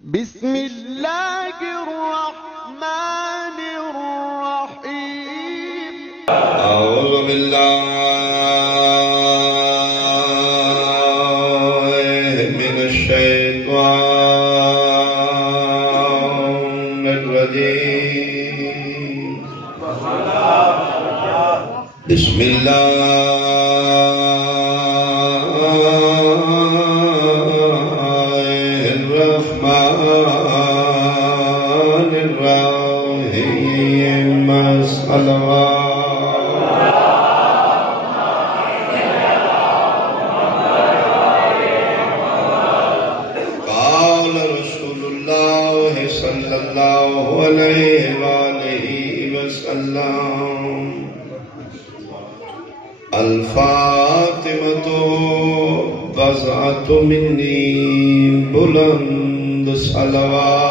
بسم اللہ الرحمن الرحیم اعوذ باللہ من الشیطان الرجیم بسم اللہ الرحمن الرحیم قال رسول اللہ صلی اللہ علیہ وآلہ وسلم الفاطمة بضعة منی بلند صلوات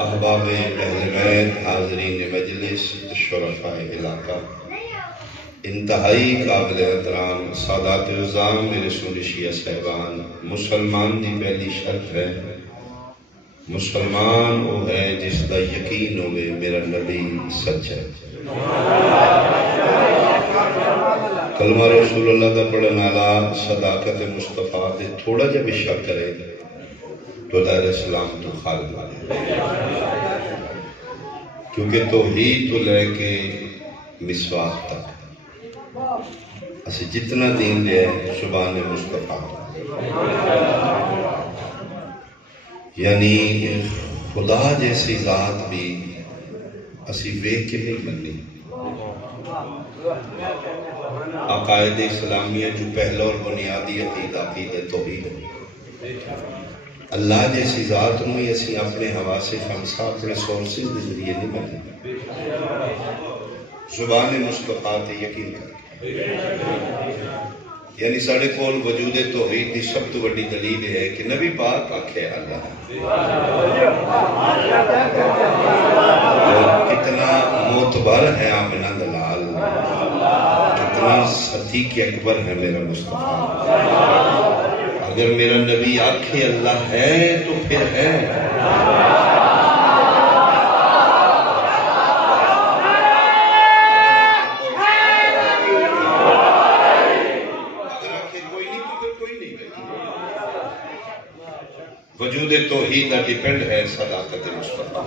احباب اہل بیت، حاضرین مجلس، شرفاء علاقہ، انتہائی قابل احترام سادات عظام، میرے سنی شیعہ صاحبان، مسلمان دی پہلی شرط ہے مسلمان وہ ہے جس دا یقین ہوئے میرا نبی سچ ہے۔ کلمہ رسول اللہ دا پڑھن والا صداقت مصطفیٰ دے تھوڑا جا بھی شک کرے تو دائر اسلام تو خارج والے، کیونکہ توحید تو لے کے مسواک تک اسی جتنا دین لے زبان مصطفیٰ، یعنی خدا جیسی ذات بھی اسی ویک کے نہیں بننی۔ عقائد اسلامیہ جو پہلا اور بنیادی عقیدہ توحید ہے، اللہ جیسی ذات میں اسی اپنے حواس خمسہ اپنے سورسز کے ذریعے نہیں بننی، زبان مصطفیٰ تے یقین کر، یعنی ساڑھے کول وجود توحید دی سب تو بڑی دلیل ہے کہ نبی پاک آکھے اللہ کتنا معتبر ہے آمنہ دلال، کتنا صدیق اکبر ہے میرا مصطفیٰ۔ اگر میرا نبی آکھے اللہ ہے تو پھر ہے، وجود توحید کا ڈیپینڈ ہے صداقت مصطفیٰ۔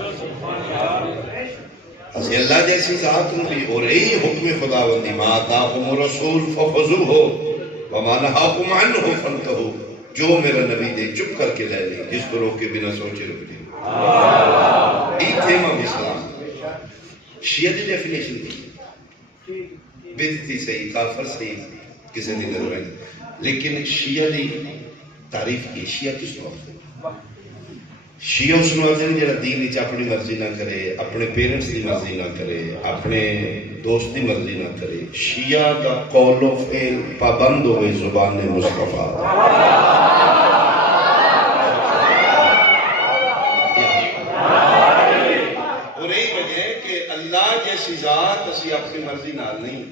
اسی اللہ جیسی ذات بھی ہو رہی حکم خداوندی، ما آتاکم الرسول فخذوہ وما نہاکم عنہ فانتہوا، جو میرا نبی دے چپ کر کے لے لیں، جس کو روکے بنا سوچے رکھ دیں۔ یہ تھیم اب اسلام شیعہ دی ڈیفینیشن دی بدعتی صحیح، کافر صحیح، کسی دی نظر آئی، لیکن شیعہ دی تعریف کی شیعہ کس کو آتے ہیں؟ شیعہ اس نے آتے ہیں جنہا دین نیچے اپنی مرضی نہ کرے، اپنے پیرنٹس دی مرضی نہ کرے، اپنے دوست دی مرضی نہ کرے، شیعہ کا قول و فعل پابند ہوئے زبان مصطفیٰ۔ اور ایک وجہ ہے کہ اللہ جیسی ذات اسی اپنی مرضی نال نہیں،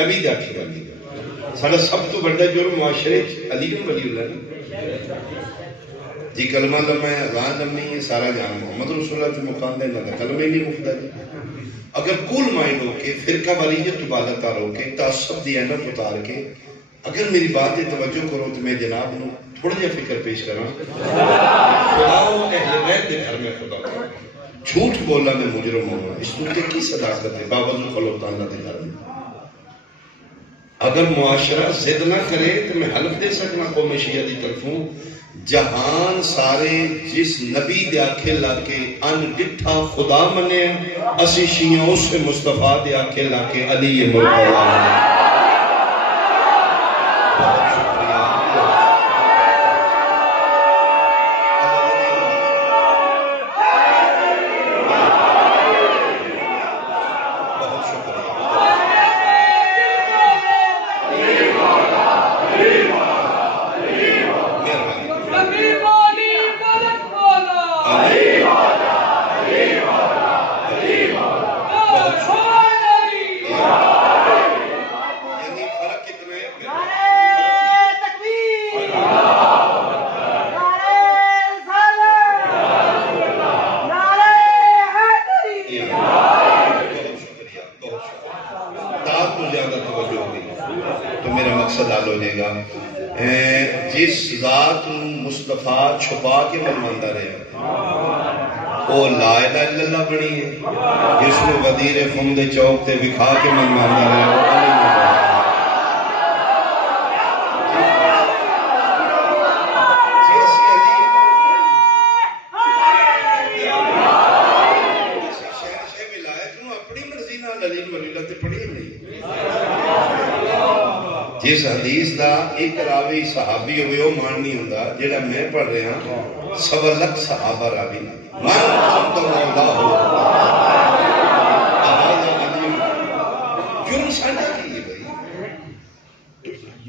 نبی دا کی بندی ہے۔ سارا سب تو بڑا جرم معاشرے علی بن ولی اللہ نے جی کلمہ لمحہ ہے، اذان لمحی ہے، سارا جان محمد رسول اللہ سے مقام دے نہ کلمہ ہی نہیں مفتا جی۔ اگر کول مائنڈ ہو کے فرقہ واریت تبالت ہو کے تعصب دی اینت اتار کے اگر میری بات یہ توجہ کرو تو میں جناب ہوں تھوڑا جا فکر پیش کروں، خدا و اہل بیت دے گھر میں خدا ہوں، جھوٹ بولا میں مجرم ہوں، اس دوتے کی صداقت ہے باوجود خلق تعالیٰ دے گھر میں۔ اگر معاشرہ ضد نہ کرے تو میں حلف دے سکنا قوم شیعہ دی طرف ہوں، جہان سارے جس نبی دے آکھے لاکے ان ڈٹھا خدا منے، اسی شیعہ اس سے مصطفیٰ دے آکھے لاکے علی مرتضیٰ منے۔ بہت شکریہ، بہت شکریہ۔ کتنا ہے نعرہ تکبیر، نعرہ رسالت، نعرہ حیدری۔ بہت شکریہ، بہت شکریہ۔ داد کو زیادہ توجہ ہوگی تو میرا مقصد حل ہو جائے گا۔ جس ذات مصطفیٰ چھپا کے منواندہ رہے وہ لا الہ الا اللہ بنی ہے، جس نے غدیر خم دے چوک تے وکھا کے منواندہ رہے وہ علی نبی۔ جس حدیث دا ایک راوی صحابی ہوئے وہ مان نہیں ہوندا، جیڑا میں پڑھ رہا ہاں سوا لکھ صحابہ راوی من انت مولا ہو جرم ساڈا کی ہے بھائی،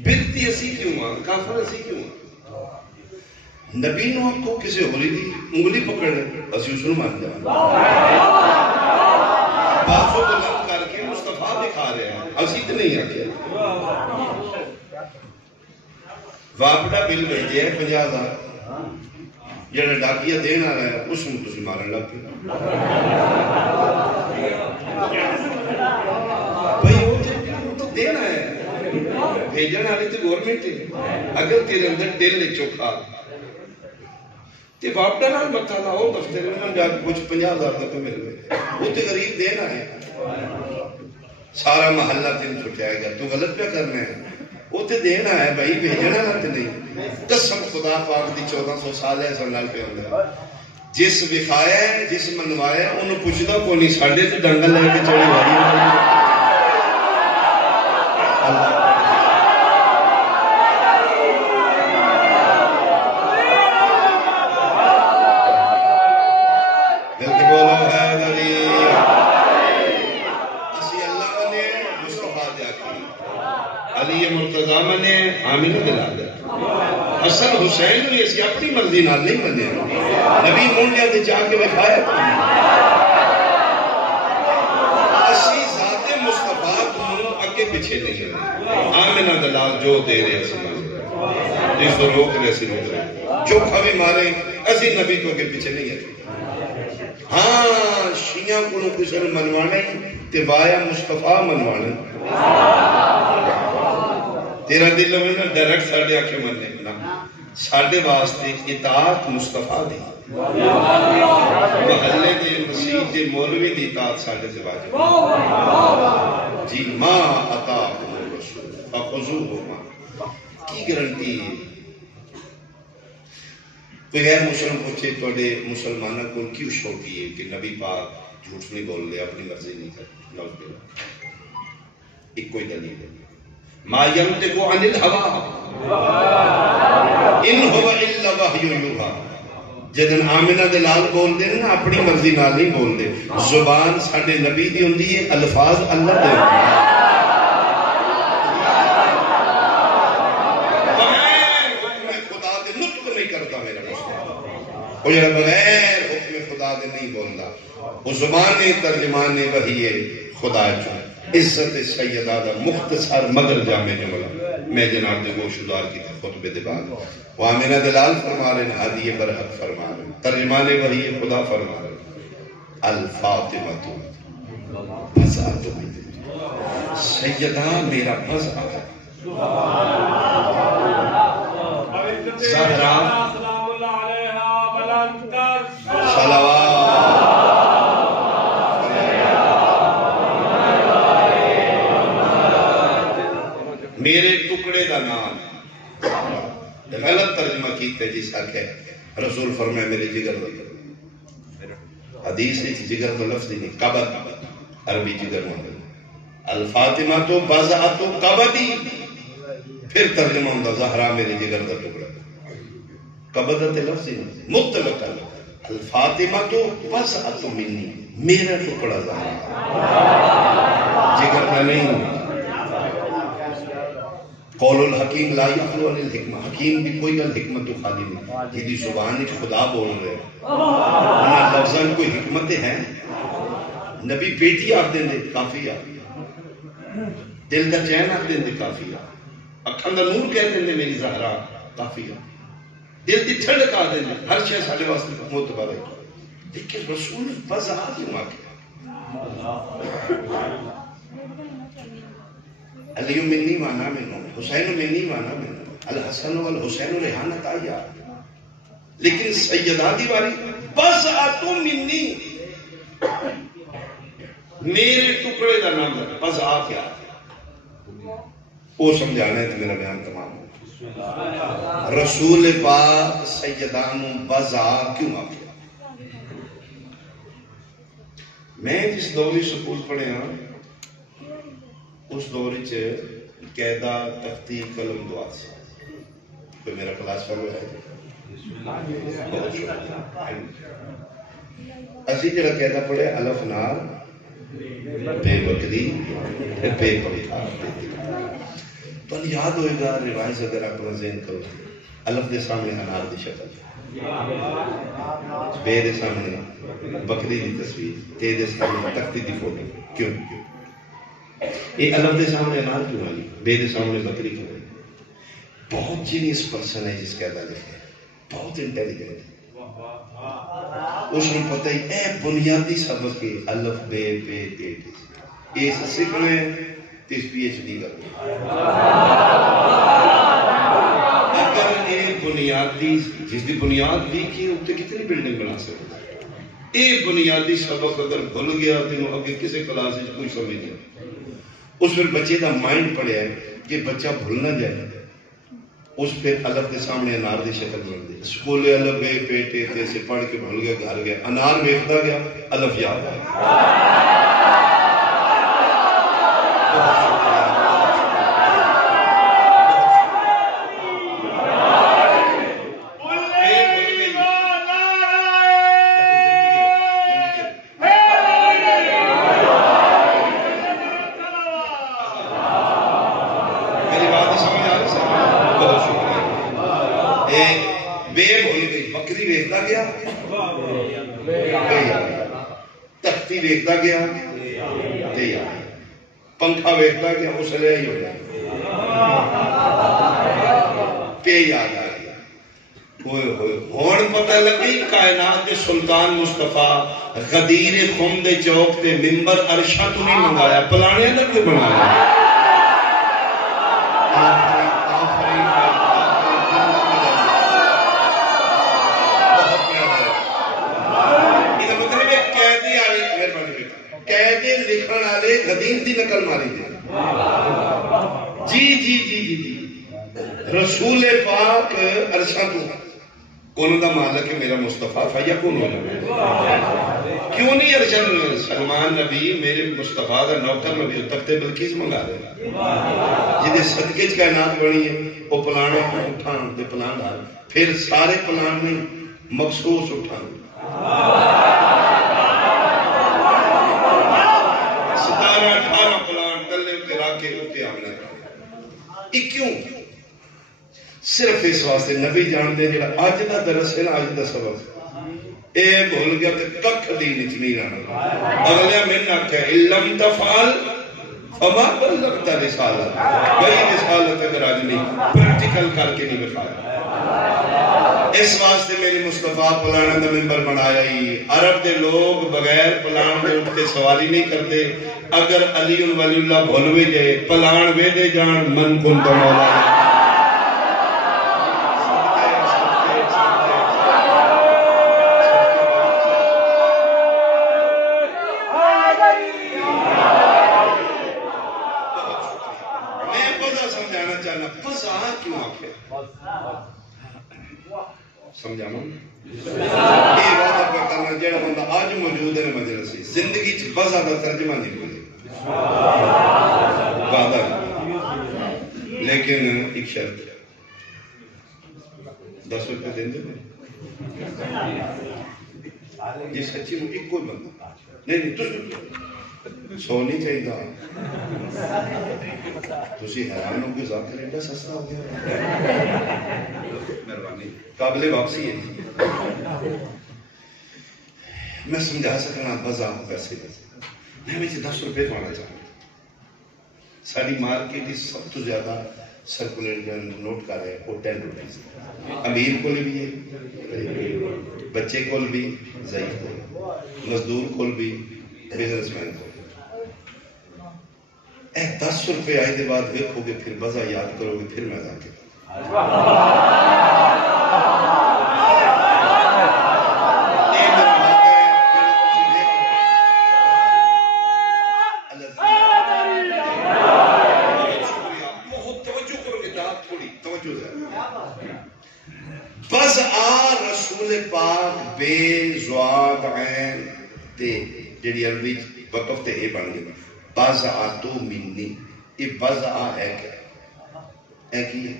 بدتی اسی کیوں ہاں، کافر اسی کیوں ہاں؟ نبی نو آپ کو کسی ہوری دی انگلی پکڑ لے اسی اس نو مان جا بات کو غلط کر کے مصطفیٰ دکھا رہے ہیں، اسی تو نہیں آکے واپڈا بل بھیجے ہے 50,000 جڑا ڈاکیا دین آ رہا ہے اس میں تسی مارن لگ پے بھائی وہ تو دینا ہے، بھیجن والی تو گورنمنٹ ہے۔ اگر تیرے اندر دل ہے چوکھا تے واپڈا نال متھا لاؤ دفتر میں جا کے کچھ 50,000 تک مل گئے، وہ تو غریب دینا ہے، سارا محلہ تین چھٹائے گا، تو غلط پہ کرنا ہے، وہ تو دینا ہے بھائی، بھیجنا ہے نہیں۔ قسم خدا پاک دی 1400 سال ہے سنال پہ ہوندہ جس وکھایا ہے جس منوایا ہے انہوں پوچھتا کو نہیں ساڑھے تو ڈنگل لے کے چڑی واری اللہ دل کے بولو ہے دلی اسی اللہ منے مصطفیٰ دیا کی علی مرتضی منے آمین دلا دیا حسن حسین بھی اسی اپنی مرضی نال نہیں منے نبی مونڈیا دے جا کے وکھایا اسی ذات مصطفیٰ کو اگے پیچھے نہیں رہے آمینہ دلال جو دے رہے اسی جس کو روک رہے اسی روک رہے جو کھوی مارے اسی نبی کو اگے پیچھے نہیں ہے۔ ہاں شیعہ کو کسی نے منوانے تبایا مصطفیٰ منوانے تیرا دل میں نا ڈائریکٹ ساڑھے آنکھیں مننے نا ساڑھے واسطے اطاعت مصطفیٰ دی محلے دے مسیح دے مولوی دی اطاعت ساڑھے سے واجب جی ماں اطاعکم الرسول فخذوہ ماں کی گارنٹی ہے کوئی غیر مسلم پوچھے توڑے مسلمانہ کو کیوں شوقی ہے کہ نبی پاک جھوٹ نہیں بول لے اپنی مرضی نہیں کرتے نوز بلا ایک کوئی دلیل ہے ما ینطق عن الہوا ان ہوا الا وحی یوحا جدن آمنہ دلال بول دے نا اپنی مرضی نال نہیں بول دے زبان ساڑھے نبی دی ہوندی ہے الفاظ اللہ دے بغیر حکم خدا دے نطق نہیں کرتا میرا مسلم وہ جڑا بغیر حکم خدا دے نہیں بولتا وہ زبان ترجمان وحی خدا جو عزت سیدہ دا مختصر مگر جامع جملہ میں جناب دے گوشدار کی خطبے دے بعد وہ آمینہ دلال فرما رہے ہیں حدیع برحق فرما رہے ہیں ترجمان وحی خدا فرما رہے ہیں الفاطمہ بزا تو سیدہ میرا بزا زہرا صلوات میرے ٹکڑے دا نام غلط ترجمہ کیتے جس حق ہے رسول فرمائے میرے جگر دا حدیث ہے جگر دا لفظ نہیں قبض عربی جگر محمد الفاطمہ تو بزا تو قبضی پھر ترجمہ ہوندہ زہرا میرے جگر دا ٹکڑا قبض لفظ نہیں مطلق الفاطمہ تو بزا تو منی میرا ٹکڑا زہرا جگر دا نہیں قول الحکیم لا یخلو عن الحکمہ حکیم بھی کوئی گل حکمت تو خالی نہیں جیدی زبان خدا بول رہے انہاں لفظاں کوئی حکمتیں ہیں نبی بیٹی آپ دیں دے کافی آ دل دا چین آپ دیں دے کافی آ اکھاں دا نور کہہ دیں میری زہرا کافی ہے، دل دی ٹھنڈ کا دیں ہر شے ساڈے واسطے معتبر ہے، لیکن رسول وضع کیوں آ گیا؟ علی منی وانا منو، حسین منی وانا منو، الحسن والحسین ریحانت آیا، لیکن سیدہ دی باری بس آتو منی، میرے ٹکڑے کا نام ہے، بس آ کیا وہ سمجھانا ہے تو میرا بیان تمام ہو۔ رسول پاک سیدانوں بس آ کیوں آ گیا؟ میں جس دوری سکول پڑھے ہاں اس دوری چ قیدا تختی قلم دعا سے کوئی میرا کلاس فیلو ہے اسی جڑا قیدا پڑھے الف نار بے بکری بے پنکھا، تو یاد ہوئے گا روایت اگر اپنا ذہن کرو، الف دے سامنے انار دی شکل، بے دے سامنے بکری دی تصویر، تے دے سامنے تختی دی فوٹو، کیوں؟ یہ الف دے سامنے انار کیوں آئی، بے دے سامنے بکری کیوں آئی؟ بہت جینیس پرسن ہے جس قیدا لکھے، بہت انٹیلیجنٹ، اس نے پتہ ہی اے بنیادی سبق ہے الف بے بے تے تے، اس سکھنے تیس پی ایچ ڈی کر اگر یہ بنیادی جس دی بنیاد بھی کی اتنے کتنی بلڈنگ بنا سکتا ہے، یہ بنیادی سبق اگر بھول گیا تو اگے کسی کلاس میں کوئی سمجھ نہیں، اس پھر بچے دا مائنڈ پڑیا ہے کہ بچہ بھول نہ جائے، اس پہ الف کے سامنے انار دی شکل بن دی، سکولے الف بے پے ٹے تے سے پڑھ کے بھول گیا، گھر گیا انار ویکھدا گیا الف یاد آیا۔ تختی ویکھدا گیا پنکھا ویکھدا گیا اس لئے ہی ہو گیا پہ یاد آ گیا، ہوئے ہوئے ہون پتہ لگی کائنات کے سلطان مصطفیٰ غدیر خم دے چوک تے ممبر عرشہ تو نہیں منگایا، پلانے اندر کیوں بنایا؟ قیدے لکھن والے غدیر دی نقل ماری دے جی جی جی جی جی رسول پاک عرشاں تو کون دا مالک ہے میرا مصطفیٰ فیا کون ہونا کیوں نہیں عرشاں سلمان نبی میرے مصطفیٰ دا نوکر نبی تخت بلقیس منگا دے جدے صدقے چ کائنات بنی ہے وہ پلانے اٹھان دے پلان دار پھر سارے پلان نہیں مخصوص اٹھان 17-18 پلان تلے اتنے راکے اتنے آمنا کرنا کیوں صرف اس واسطے نبی جان دے جڑا آج دا درس ہے نا آج دا سبق اے بھول گیا کہ ککھ دین اتنی رانا اگلے میں نہ کہ علم تفعل فما بلغت رسالت گئی رسالت اگر آج نہیں پریکٹیکل کر کے نہیں بتایا اس واسطے میری مصطفیٰ پلانے دا ممبر بنایا ہی عرب دے لوگ بغیر پلان دے اٹھتے سواری نہیں کرتے اگر علی ولی اللہ بھولوے جائے پلان وے دے جان من کن تو مولا سمجھانا یہ وعدہ پہ کرنا جڑا بندہ آج موجود ہے مجلسی زندگی چ بس زیادہ ترجمہ نہیں بولے وعدہ لیکن ایک شرط 10 روپے دیں دے یہ سچی میں ایک کوئی بندہ نہیں تو سو نہیں چاہیے تسی حیران ہو کے ذاکر ایڈا سستا ہو گیا مہربانی قابل واپسی ہے میں سمجھا سکنا بزا ہوں پیسے میں مجھے 10 روپے پانا چاہتا ساری مارکیٹ سب تو زیادہ سرکولیٹ نوٹ کر رہے ہیں وہ 10 روپیز امیر کو بھی ہے بچے کو بھی ضعیف کو مزدور کو بھی بزنس مین کو اے 10 روپے آئے دے بعد دیکھو گے پھر مزہ یاد کرو گے پھر میں کے بس آ رسول پاک بے زواد عین تے جڑی عربی وقف تے اے بن گئی بز آ تو منی یہ بز آ ہے کیا ہے کی ہے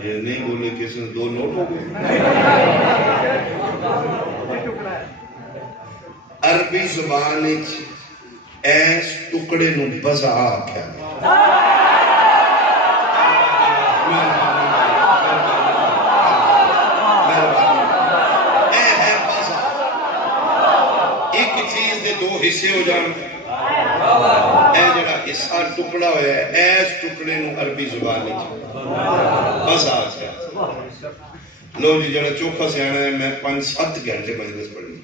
یہ نہیں بولے کسی نے 2 نوٹ ہو گئے عربی زبان ایس ٹکڑے نو بزا آکھیا ایک چیز دے 2 حصے ہو جان اے جڑا حصہ ٹکڑا ہویا ہے ایس ٹکڑے نو عربی زبان بزا آکھیا لو جی جڑا چوکھا سے آنا ہے میں 5-7 گھنٹے مجلس پڑھنی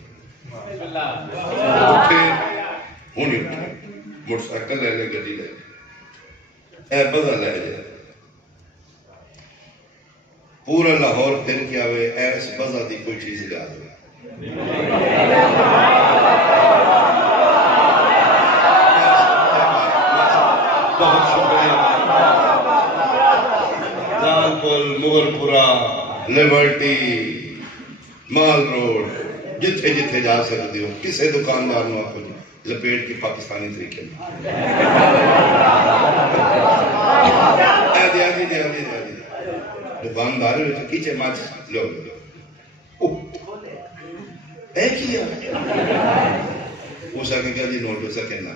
اٹھے ہونی اٹھے موٹر سائیکل لے لے گڈی لے اے بزا لے جائے پورا لاہور پھر کیا ہوئے ایس بزا دی کوئی چیز لے آدھے بہت شکریہ لال پل مغل پورا لیبرٹی مال روڈ جتھے جتھے جا سکتے ہو کسے دکاندار نو آپ لپیٹ کے پاکستانی طریقے میں دکاندار کیچے ماچ لو اے کیا اس آگے کیا جی نوٹ ہو سکے نا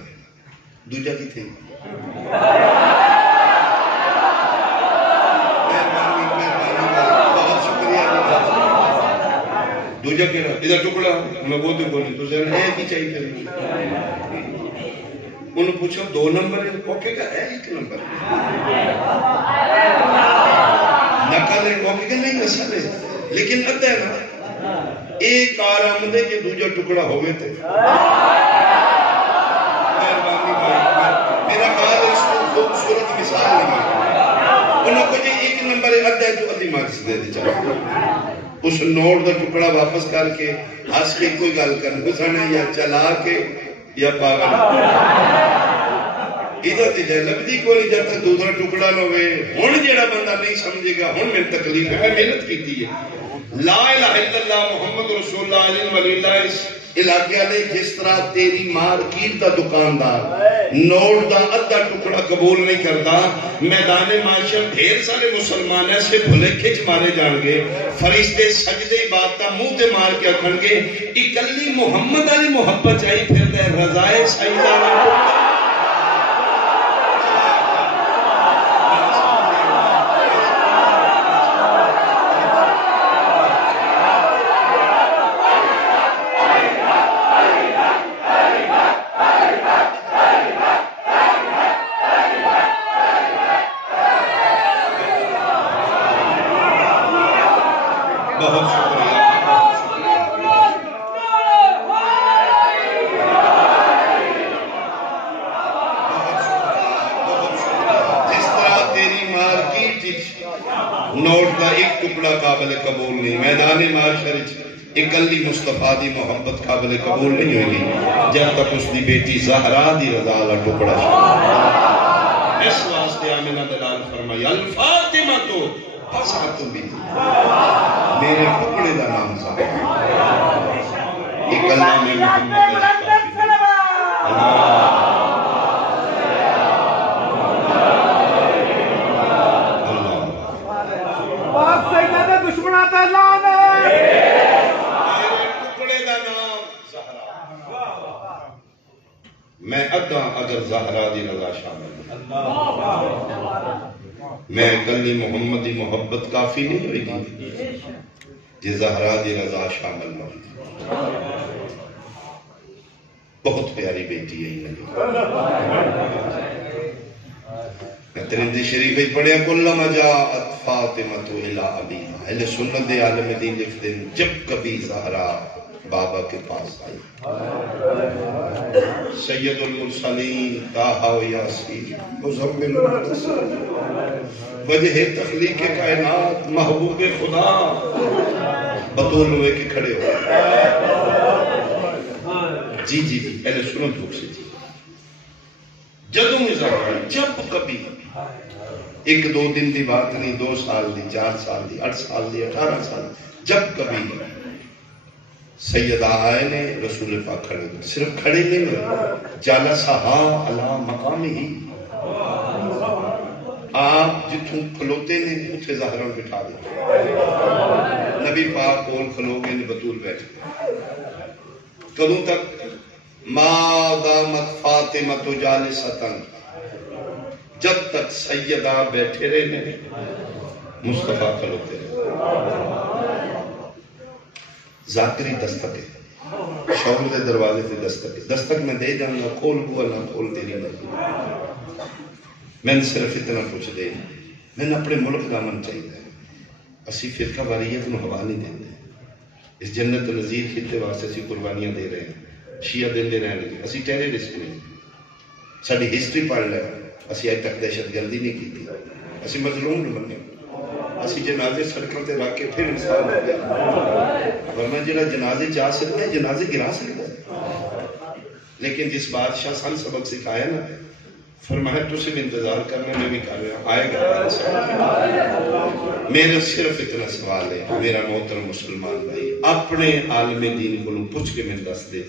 دوجہ کی تھی بہت شکریہ دوجہ کہنا ادھر ٹکڑا میں بولتے بولی تو ذرا ہے کی چاہیے انہوں پوچھا 2 نمبر ہے اوکے کا ہے 1 نمبر نقل ہے اوکے کا نہیں اصل ہے لیکن ادھا ہے نا ایک آرام دے کہ دوجہ ٹکڑا ہوئے تھے میرا خیال اس کو خوبصورت مثال نہیں انہوں کو جی 1 نمبر ہے ادھا ہے تو ادھی مارکس دے دے چاہتے اس نوٹ دا ٹکڑا واپس کر کے ہس کے کوئی گل کرنے گسانے یا چلا کے یا پاگل ادھر تجھے لبدی کو نہیں جب تک دوسرا ٹکڑا نہ ہوئے ہون جیڑا بندہ نہیں سمجھے گا ہون میں تکلیف ہے میں محنت کی تھی لا الہ الا اللہ محمد رسول اللہ علیہ ولی اللہ اس علاقے علیہ جس طرح تیری مارکیٹ دا دکاندار نوٹ دا ادھا ٹکڑا قبول نہیں کرتا میدان معاشر ڈھیر سارے مسلمان ایسے بھلے کھچ مارے جان گے فرشتے سجدے باتاں منہ تے مار کے اکھن گے اکلی محمد علی محبت چاہیے پھر دے رضائے سیدہ نوٹ کا ایک ٹکڑا قابل قبول نہیں میدان معاشر اکلی مصطفیٰ دی محبت قابل قبول نہیں ہوئی جب تک اس دی بیٹی زہرا دی رضا والا ٹکڑا اس واسطے آمنہ دلال فرمائی الفاطمہ تو فسعت بھی میرے ٹکڑے دا نام زہرا ایک اللہ میں محمد دشمنہ تا لان میرے ٹکڑے دا نام زہرا میں ادھا اگر زہرا دی رضا شامل میں کلی محمدی محبت کافی نہیں ہوئی گی جی زہرا دی رضا شامل نہ ہوتی. بہت پیاری بیٹی ہے یہ. میں ترمذی شریف میں پڑھیا کلما جاءت فاطمۃ الی ابیہا. اہل سنت دے عالم دین لکھتے ہیں جب کبھی زہرا بابا کے پاس آئی سید المرسلین طٰہٰ و یاسین مزمل وجہ تخلیق کائنات محبوب خدا بطول ہوئے کہ کھڑے ہو. جی جی جی اہل سنت لوگ سے جی جدوں زہرا جب کبھی ایک دو دن دی بات نہیں 2 سال دی 4 سال دی 8 سال دی 18 سال جب کبھی سیدہ آئے نے رسول پاک کھڑے ہوئے صرف کھڑے نہیں ہوئے جالسہا علی مقام ہی آپ جتوں کھلوتے نے اتھے زہرا بٹھا دیں. نبی پاک کول کھلو گے نے بطول بیٹھ کدوں تک ما دامت فاطمہ جالستن جب تک سیدہ بیٹھے رہنے مصطفیٰ کھلوتے رہے. ذاکری دستک ہے شعور دے دروازے سے دستک ہے. دستک میں دے جاؤں گا کھول ہوا نہ کھول تیری نہیں. میں نے صرف اتنا پوچھ دے میں نے اپنے ملک دا من چاہیے اسی فرقہ واریت میں ہوا نہیں دیں. اس جنت نظیر خطے واسطے اسی قربانیاں دے رہے ہیں. شیعہ دے رہے ہیں اسی ٹیررسٹ نہیں. ساری ہسٹری پڑھ لے اسی آج تک دہشت گردی نہیں کی تھی. اسی مظلوم نہیں بنے. اسی جنازے سڑکوں تے رکھ کے پھر انسان ہو گیا. ورنہ جڑا جنازے جا سکتا ہے جنازے گرا سکتا ہے. لیکن جس بادشاہ سن سبق سکھایا نا فرمایا تو سے انتظار کرنا میں بھی کر رہا ہوں آئے گا. میرا صرف اتنا سوال ہے میرا محترم مسلمان بھائی اپنے عالم دین کو پوچھ کے میں دس دے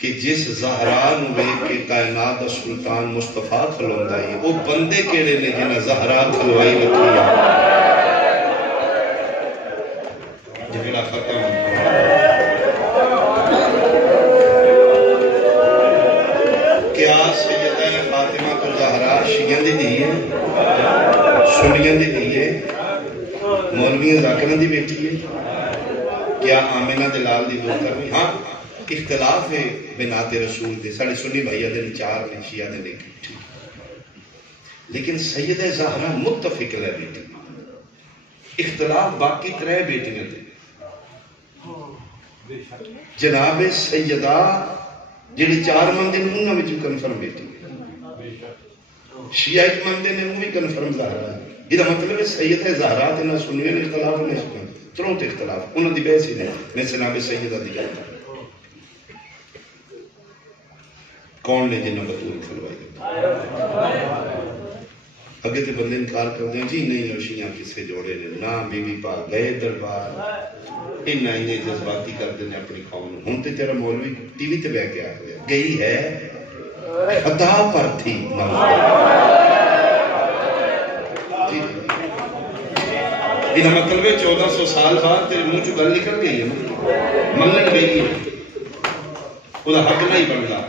کہ جس زہرا نو ویکھ کے کائنات دا سلطان مصطفیٰ کھلوندا ہے وہ بندے کیڑے نے جنہاں زہرا کھلوائی رکھی ہے. جھگڑا ختم. کیا سیدہ فاطمہ تو زہرا شیعہ دی دھی ہے سنیاں دی دھی ہے مولویاں ذاکراں دی بیٹی ہے کیا آمنہ دلال دی دوتر نہیں. ہاں اختلاف ہے بنات رسول دے ساڑھے سنی بھائیہ دے 4 نے شیعہ دے نہیں. لیکن سیدہ زہرا متفق ہے بیٹی. اختلاف باقی 3 بیٹیاں دے. جناب سیدہ جڑی 4 مندے نے انہاں وچ کنفرم بیٹی شیعہ ایک مندے نے وہ بھی کنفرم زہرا ہے. یہ مطلب ہے سیدہ زہرا تے نہ سنیاں نے اختلاف نہیں سکتے تروں تے اختلاف انہاں دی بحث ہی نہیں. میں جناب سیدہ دی گل کون نے جنہوں بطول کھلوائی. اگے تے بندے انکار کر دیں جی نہیں نوشیاں کسے جوڑے نے نہ بی بی پاک گئے دربار انہیں جذباتی کر دیں اپنی قوم. ہوں تے تیرا مولوی ٹی وی تے بیٹھ کے آ گیا گئی ہے خطا پر تھی. یہ مطلب ہے 1400 سال بعد تیرے منہ چ گل نکل گئی ہے منگن گئی ہے وہ حق نہیں بنتا.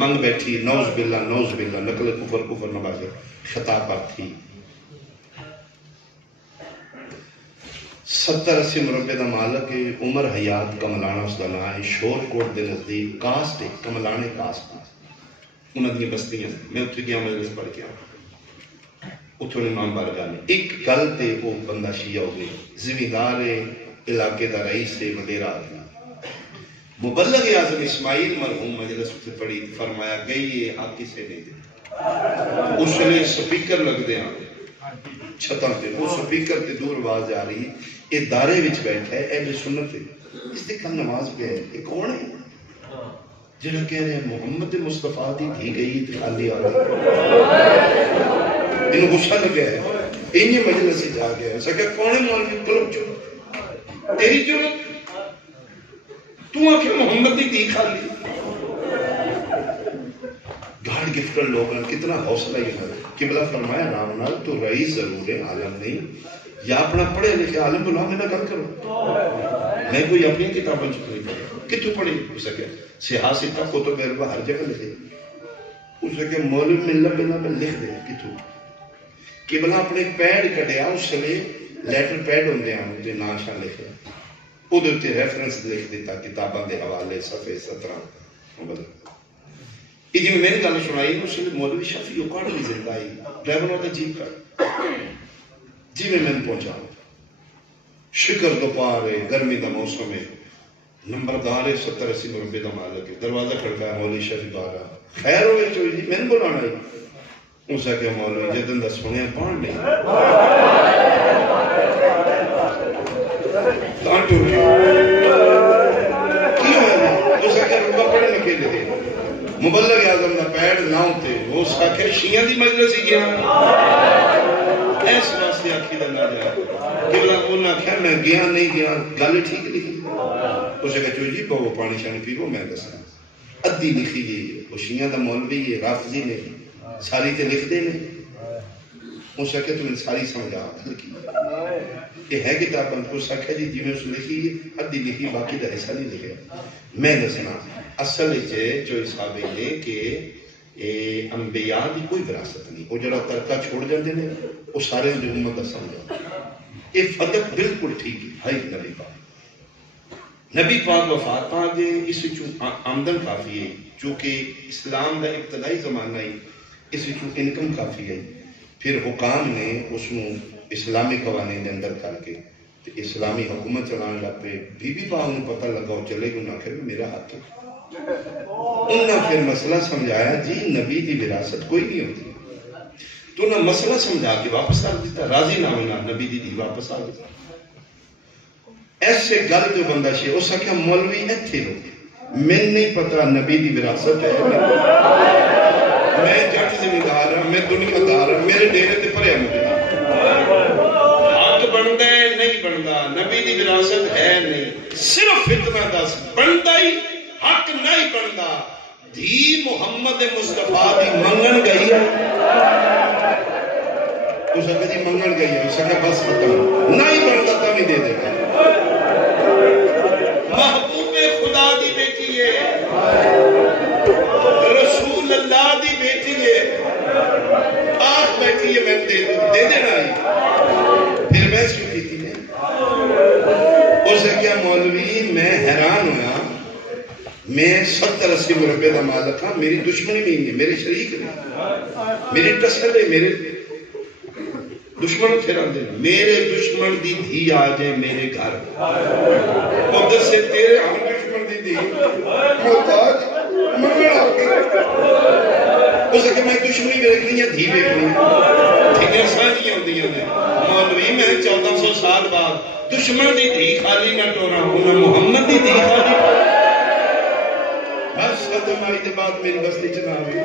منگ بیٹھی نوز باللہ نقل کفر نبازر خطا پر تھی. 70-80 مربع دا مالک عمر حیات کملانا اس دا نام ہے. شور کوٹ دے نزدیک کاسٹ ہے کملانے کاسٹ انہاں دی بستیاں. میں اتھے گیا مجلس پڑھ کے آؤں اتھوں امام بارگاہ نے ایک گل تے وہ بندہ شیعہ ہو گئی زمیندار علاقے دا رئیس سے وڈیرا آدمی مبلغ اعظم اسماعیل مرحوم مجلس سے پڑھی فرمایا گئی یہ حق کسے نہیں دے. اس نے سپیکر لگ دے چھتاں تے وہ سپیکر تے دور آواز آ رہی یہ دارے وچ بیٹھا ہے اہل سنت ہے اس دے کل نماز پہ ہے. یہ کون ہے جڑا کہہ رہے ہیں محمد مصطفیٰ دی تھی گئی تے خالی آ گئی. انہوں غصہ لگا ہے انہیں مجلس سے جا گیا ہے سکے کون ہے مولوی کلب جو تیری جو تو آنکھیں محمد دی تھی خالی. گاڑ گفٹر لوگ کتنا حوصلہ یہ ہے. قبلہ فرمایا رام نال تو رئیس ضرور ہے عالم نہیں یا اپنا پڑھے لکھے عالم بلا میں نہ گل کرو. میں کوئی اپنی کتابیں چکھ نہیں پڑھا کتوں پڑھی ہو سکے سیاسی تک کو تو میرے ہر جگہ لکھے ہو سکے مولوی ملہ بنا میں لکھ دے کتوں. قبلہ اپنے پیر کٹیا اس نے لیٹر پیڈ ہوندے ہیں تے نام شان لکھے او دے تے ریفرنس لکھ دیتا کتاباں دے حوالے صفحے 17 یہ جی میں نے گل سنائی اس لیے مولوی شفیع اوقات بھی زندہ آئی ڈرائیور ہوتا جیپ کر جی میں پہنچا شکر دوپہر ہے گرمی دا موسم ہے نمبردار ہے 70-80 روپے دا مالک ہے دروازہ کھڑکا ہے مولوی شفیع بارہ خیر ہوئے چوئی جی میں نے بلانا ہے اس سے کہ مولوی جدن دا سنیا پان نہیں کان ٹوٹ کیوں ہے اس سے کہ ربا پڑھے نکیلے دے مبلغ اعظم دا پیڑ ناؤ تے وہ ساکھے شیعہ دی مجلس ہی گیا ایس واسطے آکھی دا نہ جائے کہ بلا انہاں کہا میں گیا نہیں گیا گل ٹھیک نہیں اسے کہا چوئی جی وہ پانی شانی پیو میں دسنا ادھی لکھی جی وہ شیعہ دا مولوی ہے رافضی نے ساری تے لکھ دے نے اسے کہا تمہیں ساری سمجھا حل کی یہ ہے کتاب کو ساکھا جی جی میں اس لکھی ادھی لکھی باقی دا حصہ نہیں لکھے میں دسنا اصل جو حساب ہے کہ انبیاء دی کوئی وراثت نہیں وہ جڑا ترکہ چھوڑ جاندے نے وہ سارے دی امت دا سمجھا یہ فدق بالکل ٹھیک ہے نبی پاک نبی پاک وفات پا گئے اس آمدن کافی ہے چونکہ اسلام دا ابتدائی زمانہ ہے اس انکم کافی ہے پھر حکام نے اس نو اسلامی قوانین دے اندر کر کے اسلامی حکومت چلانے لگ پہ بی بی پاک نے پتہ لگا وہ چلے گا انہاں پھر میرا ہاتھ انہاں پھر مسئلہ سمجھایا جی نبی دی وراثت کوئی نہیں ہوتی تو انہاں مسئلہ سمجھا کے واپس آ دیتا راضی نہ ہونا نبی دی واپس آ دیتا ایسے گل جو بندہ شے اس کا مولوی ایتھے لو میں نہیں پتا نبی دی وراثت ہے میں جٹ زمیندار ہوں میں دنیا دار ہوں میرے ڈیرے تے پرے حق بنتا ہے نہیں بنتا نبی دی وراثت ہے نہیں صرف فتنہ دس بنتا ہی حق نہیں بنتا دھی محمد مصطفیٰ دی منگن گئی ہے اس کا جی منگن گئی ہے اس کا بس ختم نہیں بنتا تب ہی دے دے گا محبوب خدا دی بیٹی ہے رسول اللہ دی بیٹی ہے آج بیٹی ہے میں دے دینا ہی پھر میں شروع کی تھی اسے کیا مولوی میں حیران ہویا میں 70-80 روپے دا مالک ہاں میری دشمنی نہیں ہے میرے شریک نہیں میری ٹسل ہے میرے دشمن پھر آن دینا میرے دشمن دی دھی آ جائے میرے گھر ادھر سے تیرے ہم دشمن دی دھی محتاج منگڑ آ گئی اسے کہ میں دشمنی میں رکھنی ہے دھی بیٹھنی دھینے سانجیاں ہوندی ہیں مولوی میں 1400 سال بعد دشمن دی دھی خالی نہ ٹورا انہاں محمد دی دھی خالی بس ختم آئی دے بعد میری بستی چنا ہوئی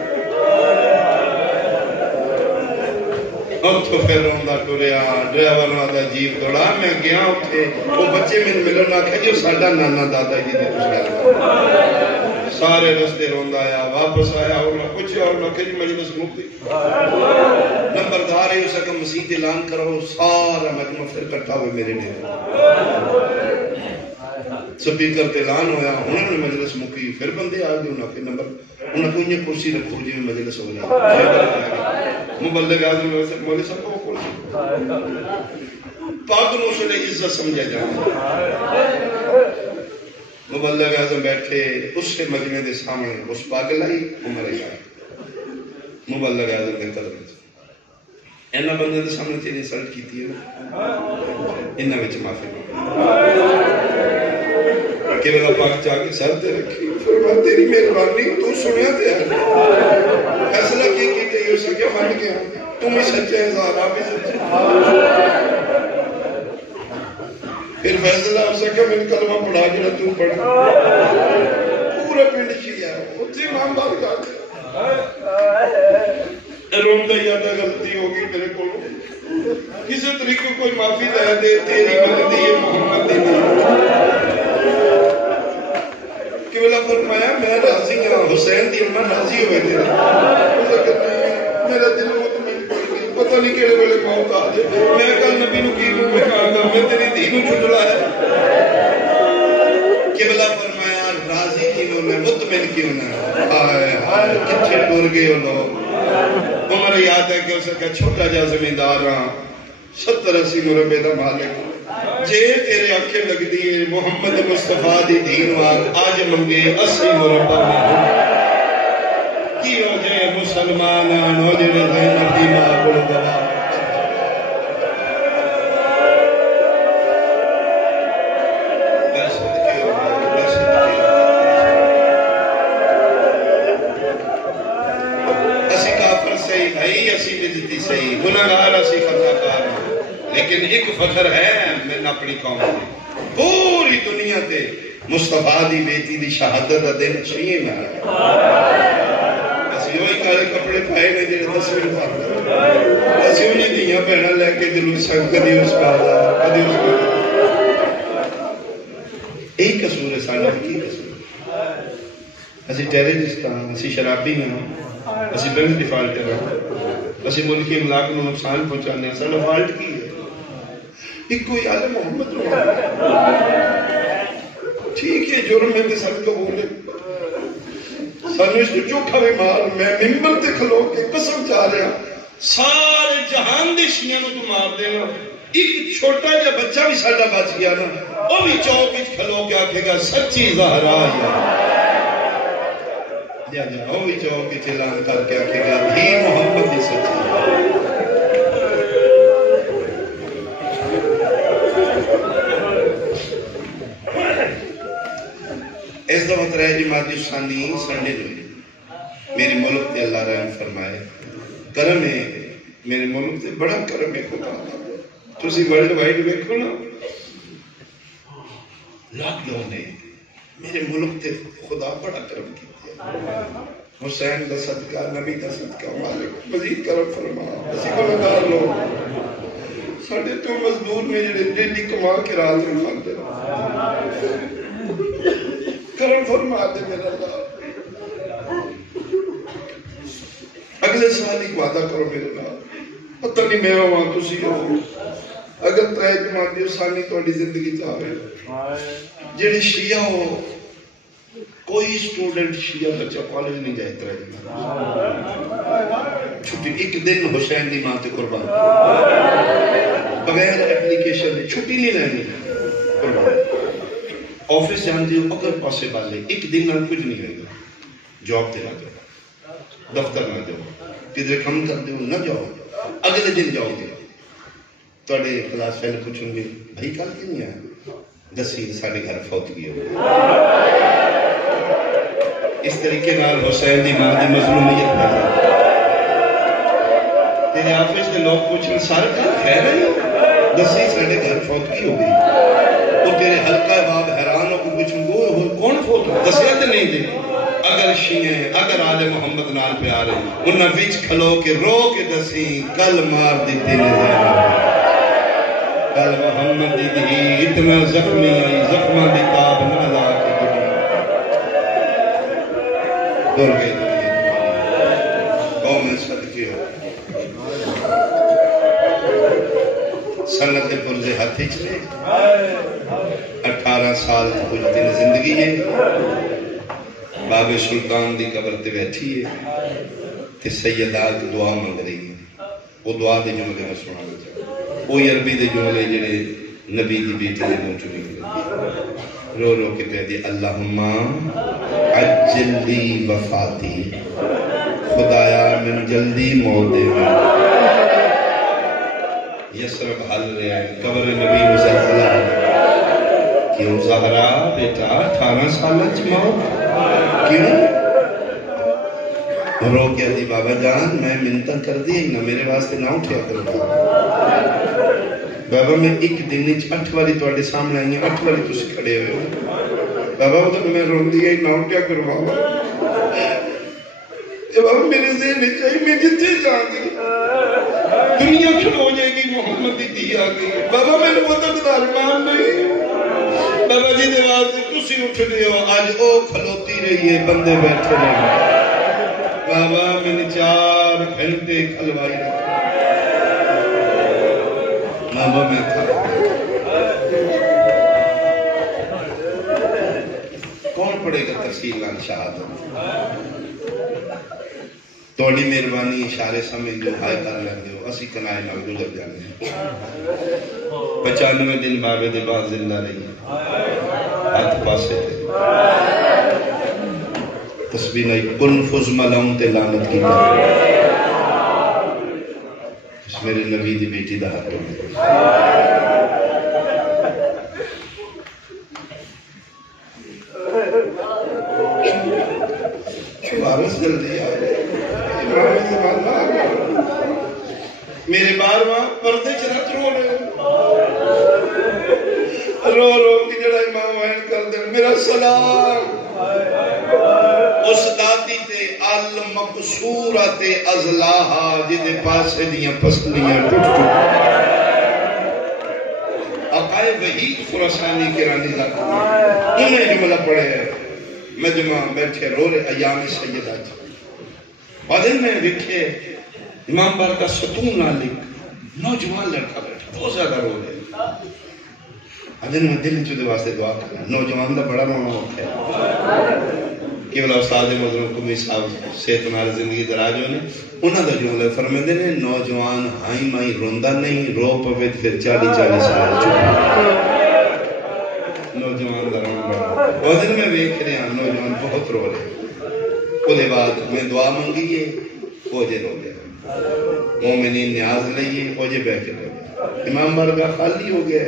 اب تو پھر روندہ ٹوریا ڈرائیور آدھا جیپ دوڑا میں گیا اٹھے وہ بچے میں ملو نہ کہا جو ساڑھا نانا دادا جی دے پوچھا سارے رستے روندہ آیا واپس آیا اور نہ کچھ اور نہ کہ مجلس مکتی نمبردار ہے اسے کہ مسیح اعلان کرو سارا مجمع پھر کٹھا ہوئے میرے لیے سپیکر تے اعلان ہویا انہوں نے مجلس مکی پھر بندے آ گئے انہوں نے نمبر انہوں نے کوئی کرسی رکھو جی میں مجلس ہو رہا مبلغ اعظم مولوی صاحب کو کرسی پاک نو سے عزت سمجھا جائے مبلغ اعظم بیٹھے اس سے مجمع دے سامنے اس پاگل آئی عمر آئی مبلغ اعظم نے کر رہے اینا بندے دے سامنے تیری انسلٹ کی تھی انہاں وچ معافی کہ میرا پاک چاہ کے سر تے رکھی فرما تیری مہربانی تو سنیا تے فیصلہ کی تے یہ سکے مان گیا تم ہی سچے ہیں زہرا بھی سچے پھر فیصلہ ہو سکا میں کلمہ پڑھا جڑا تو پڑھا پورا پنڈ شیعہ اتھے امام بار جا روم دا یادہ غلطی ہوگی میرے کو کسی طریقے کوئی معافی دے تیری بندی ہے محمد دی کہ بلا فرمایا میں راضی ہوں حسین دی امہ راضی ہوئے تھے میرا دل مطمئن پتہ نہیں کہڑے بولے موت آ جائے میں کل نبی نو کی منہ میں کہا گا میں تیری دھی نو چھٹلا ہے کہ بلا فرمایا راضی کیوں نہ مطمئن کیوں نہ ہائے ہائے کتھے ٹور گئے ہو لوگ عمر یاد ہے کہ اسے کہا چھوٹا جا زمیندار رہا 70-80 مربے دا مالک جے تیرے آنکھیں لگ دی محمد مصطفیٰ دی دین واگ آج منگے 80 مربہ میں کی ہو جائے مسلمان آنو جنہیں زینب دی ماں کو گواہ گناہگار اسی خطاکار لیکن ایک فخر ہے میں اپنی قوم میں پوری دنیا تے مصطفیٰ دی بیٹی دی شہادت دا دن چھئے میں اسی وہی کالے کپڑے پائے نے جنہیں تصویر پاتا اسی انہیں دیاں پہنا لے کے جلوس سنگ کدی اس پالا کدی اس پالا ایک قصور ہے ساڑھا کی قصور اسی ٹیررسٹ ہاں اسی شرابی ہیں اسی بینک ڈیفالٹر ہیں اسی ملکی املاک میں نقصان پہنچانے ہیں سارا فالٹ کی ہے ایک کوئی آل محمد رو ٹھیک ہے جرم میں تے سب کو بولے سانوش تو چوکھا بھی مار میں ممبر تے کھلو کے قسم چاہ رہا سارے جہان دے شیعہ تو مار دینا ایک چھوٹا جا بچہ بھی ساڑا بچ گیا نا وہ بھی چوک اچ کھلو کے آکھے گا سچی زہرا یا وہ بھی چوک کی چلان کر کے آکھے گا بھی محمد دی سچی اس دفعہ ترہ جماعتی ثانی سنڈے جو میری ملک دے اللہ رحم فرمائے کرم ہے میرے ملک دے بڑا کرم ہے خدا تو اسی ورلڈ وائڈ ویکھو نا لاک ڈاؤن نے میرے ملک دے خدا بڑا کرم کیا حسین دا صدقہ نبی دا صدقہ مالک مزید کرم فرما اسی کو لگار لو ساڑھے تو مزدور نے جڑے ڈیلی کما کے راز رکھا دے کرم فرما دے میرا اللہ اگلے سال ایک وعدہ کرو میرے اللہ پتہ نہیں میں وہاں تسی ہو اگر ترہ جماعتی ثانی تو اڈی زندگی چاہے جڑے شیعہ ہو کوئی اسٹوڈنٹ شیعہ بچہ کالج نہیں جائے ترہ جماعتی چھٹی ایک دن حسین دی ماں تے قربان بغیر اپلیکیشن چھٹی نہیں لینی قربان آفس جان دیو اگر پاسے بالے ایک دن نہ کچھ نہیں ہوئے گا جاب تے نہ جاؤ دفتر نہ جاؤ کدھر کم کر دیو نہ جاؤ اگلے دن جاؤ گے توڑے کلاس فیل پوچھوں گے بھائی کل کی نہیں آیا دسی ساڑھے گھر فوتگی ہو اس طریقے نال حسین دی ماں دی مظلومیت کر تیرے آفس دے لوگ پوچھیں سارے کل خیر ہے دسی ساڑھے گھر فوتگی ہو گئی تو تیرے حلقہ باب حیران ہو کو پوچھیں گو کون فوت ہو دسیت نہیں دے اگر شیعہ اگر آل محمد نال پہ آ رہے انہاں وچ کھلو کے رو کے دسی کل مار دیتے نظر کل محمد دی اتنا زخمی آئی زخمہ دی تاب نہ لا کے دور گئی دنیا قوم صدقے ہو سنت پرزے ہاتھی چلے 18 سال کچھ دن زندگی ہے باب سلطان دی قبر تے بیٹھی ہے تے سیدات دعا مانگ رہی ہے وہ دعا دے جملے میں سنا بچا کوئی عربی دے جملے جڑے نبی دی بیٹی دے منہ چوں نکلے رو رو کے کہہ دی اللہم عجل لی وفاتی خدایا من جلدی موت دے میں یسرب حل رہے ہیں قبر نبی مزلزلہ کیوں زہرا بیٹا 18 سالہ موت کیوں رو کیا دی بابا جان میں منتہ کر دی نہ میرے واسطے نہ اٹھیا کرو بابا میں ایک دن 8 والی تو اڈے سامنے آئی ہیں 8 والی تو سے کھڑے ہوئے ہو بابا وہ تو میں رو دیا نہ اٹھیا کرو بابا بابا میرے ذہن میں چاہیے میں جتے جان دی دنیا کھڑ ہو جائے گی محمد دی آگئی بابا میں نے پتہ درمان نہیں بابا جی دیوار سے تسی اٹھ دے ہو آج او کھلوتی رہی ہے بندے بیٹھے رہے بابا میں نے 4 گھنٹے کھلوائی رکھا بابا میں تھا کون پڑھے گا تفصیل عن شہادت تھوڑی مہربانی اشارے سمجھ دو ہائے کر لیں دو اسی کنائے نہ گزر جانے 95 دن بابے دے بعد زندہ رہی ہاتھ پاسے تھے تسبیح نہیں کن فز ملاؤں تے لعنت کی اس میرے نبی دی بیٹی دا ہاتھ وارث جلدی آئے میرے بار وہاں پردے چرات رو رہے رو رو کی جڑا امام وین کر دے میرا سلام اس دادی تے المقصورت ازلاحا جدے پاسے دیاں پسلیاں ٹوٹ ٹوٹ آقائے وحید خراسانی کرانی ذات انہیں جملہ پڑھے ہیں مجمع بیٹھے رو رہے ایام سیدہ جا بعدن میں دیکھے امام بار کا ستون نالک نوجوان لڑکا بیٹھا بہت زیادہ رو رہے بعدن میں دل چودے واسطے دعا کرنا نوجوان دا بڑا رونا ہوتا ہے کہ بلا استاد مدرم کمی صاحب صحت ہمارے زندگی دراج ہونے انہاں دا جملہ فرمیندے نے نوجوان ہائی مائی روندہ نہیں رو پوید پھر 40 سال چکا نوجوان دا رونا بڑا بعدن میں دیکھ رہے ہیں نوجوان بہت رو رہے اس کے بعد میں دعا منگیے اوجے رو گیا مومنین نیاز لئیے اوجے بیٹھے رو گیا امام بارگاہ خالی ہو گیا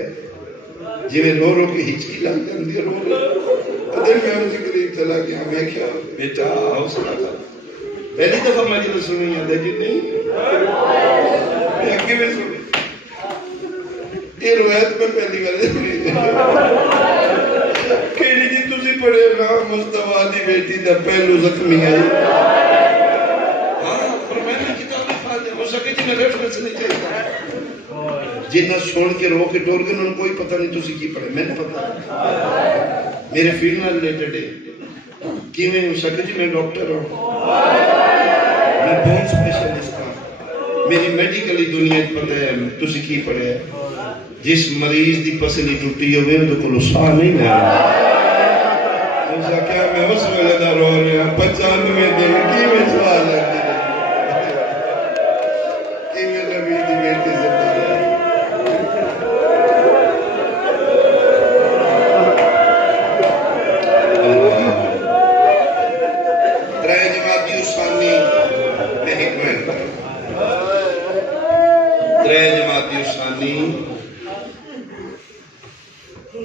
جی میں رو رو کی ہچکی لگ جاندی رو رو ادھر میں ان سے قریب چلا گیا میں کیا بیٹا حوصلہ تھا پہلی دفعہ مجلس سنی ہے جی نہیں میں اگے میں سنی یہ روایت میں پہلی بار سنی کیڑی جی تسی پڑھے نا مصطفیٰ دی بیٹی دا پہلو زخمی ہے ہاں پر میں نے کتاب فاضل ہو سکے جی میں ریفرنس نہیں چاہتا جنہ سن کے رو کے ٹور کے انہوں کوئی پتہ نہیں تسی کی پڑھے میں نے پتہ میرے فیلڈ نہ ریلیٹڈ ہے کہ میں ہو سکے جی میں ڈاکٹر ہوں میں بون سپیشلسٹ ہوں میری میڈیکلی دنیا پتہ ہے تسی کی پڑھے جس مریض دی پسلی ٹوٹی ہوئے تو کو ساہ نہیں لے کیا میں اس ویلے دا رو رہا 95 دن کی میں سوال ہے کہ میں نبی دی بیٹی زندہ رہا ترائے جماعتی اسانی میں حکمت ترائے جماعتی اسانی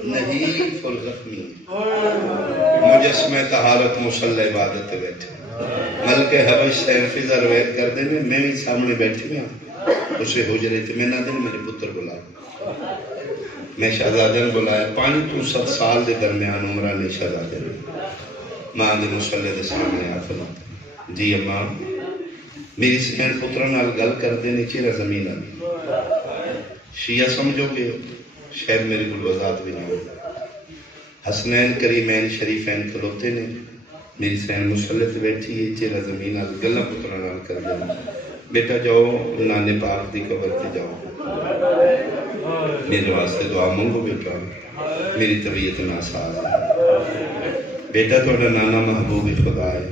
نحیف اور زخمی مجسمہ طہارت مصلی عبادت بیٹھے ملکہ حبش سے انفیزہ روایت کر دینے میں بھی سامنے بیٹھی ہوں اسے حجرے تھے میں نہ دن میرے پتر بلا میں شہزادن بلایا 5 سال دے درمیان عمرہ نے شہزادن ماں دے مصلی دے سامنے آتا جی اماں میری سین پترہ نال گل کر دینے چیرہ زمین آنی شیعہ سمجھو گے شاید میری گل وضاحت بھی نہیں ہوتا حسنین کریمین شریفین کھلوتے نے میری سین مسلط بیٹھی ہے چیرہ زمین آل گلہ پترہ نال کر دینا بیٹا جاؤ نانے پاک دی قبر تے جاؤ میرے واسطے دعا منگو بیٹا میری طبیعت ناساز ہے بیٹا توڑا نانا محبوب خدا ہے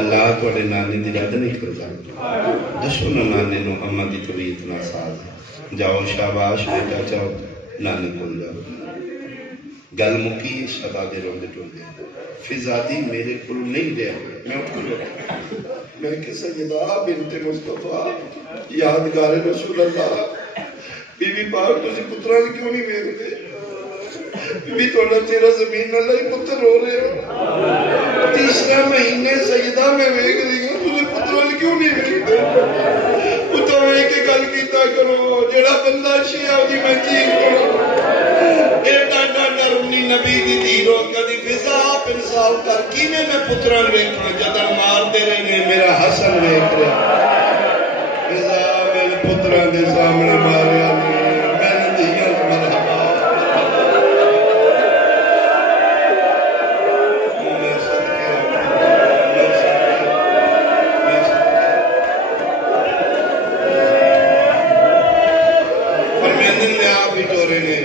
اللہ توڑے نانے دی رد نہیں کر جاؤ دشو نانے نو اما دی طبیعت ناساز ہے جاؤ شاباش بیٹا جاؤ نانے کھول جاؤ گل مکی شدا دے روندے ٹوندے فضادی میرے کل نہیں دیا میں اٹھ کر رکھا میں کہ سیدہ بنت مصطفیٰ یادگار رسول اللہ بی بی پاک تسی پتران کیوں نہیں میرے دے بی بی توڑا چیرہ زمین اللہ پتر ہو رہے ہو 3 مہینے سیدہ میں ویگ رہی ہوں تسی پتران کیوں نہیں میرے دے اتوے کے گل کیتا کرو جیڑا بندہ شیعہ دی میں چیز کرو ایڈا ڈاڈا رمنی نبی دی دیرو کدی فضا آپ انصاف کر کینے میں پتران ویکھاں جدن مار دے رہے ہیں میرا حسن ویکھ رہا فضا میرے پتران دے سامنے ماریا میں نے دیگا مرحبا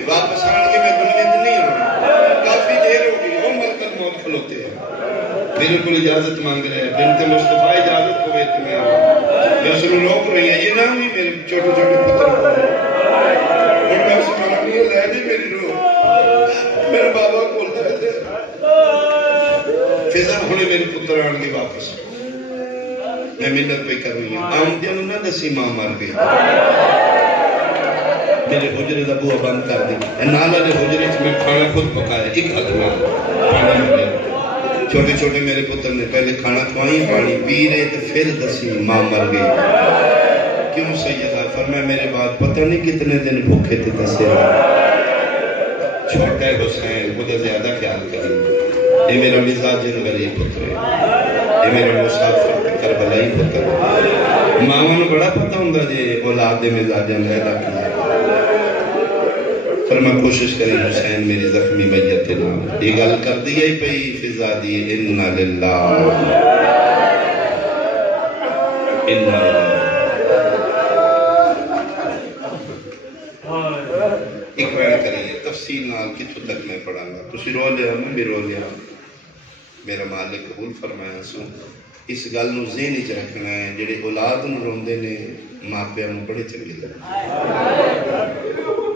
واپس آن کے میں دنیا دن نہیں رہا کافی دیر ہوگی ہم ملکل موت کھلوتے ہیں میرے کو اجازت مانگ رہے ہیں بنت مصطفیٰ اجازت ہوئے تو میں اس نے روک رہی ہے، یہ نہ ہوئی میرے چھوٹے چھوٹے پتر کو اور میں اس میں رکھنی لے دی میری روح میرے بابا کو لے دے فضا ہونے میرے پتر آن گئی واپس میں منت پہ کر رہی ہوں آم دیا نہ دسی ماں مر گئی میرے حجرے دا بوہ بند کر دی نالا دے حجرے میں کھانا خود پکایا ایک ہاتھ میں کھانا ملے چھوٹے چھوٹے میرے پتر نے پہلے کھانا کھوائی پانی پی رہے تو پھر دسی ماں مر گئی کیوں سیدہ فرمایا میرے بعد پتہ نہیں کتنے دن بھوکے تھے دسے چھوٹے حسین خدا زیادہ خیال کریں یہ میرا مزاج غریب پتر ہے یہ میرا مسافر کربلائی پتر ہے ماں نے بڑا پتہ ہوں گا جی اولاد مزاج غیرہ کیا فرما کوشش کریں حسین میری زخمی میت نام یہ گل کر دی ہے پئی فضا دی اِنَّا لِلَّهِ اِنَّا لِلَّهِ اقرار کریں تفصیل نال کتھوں تک میں پڑھاں گا تسی رو لیا میں بھی رو لیا میرا مالک قبول فرمایا سو اس گل نو ذہن وچ رکھنا ہے جڑے اولاد نو روندے نے ماں پیو نو بڑے چنگے لگدے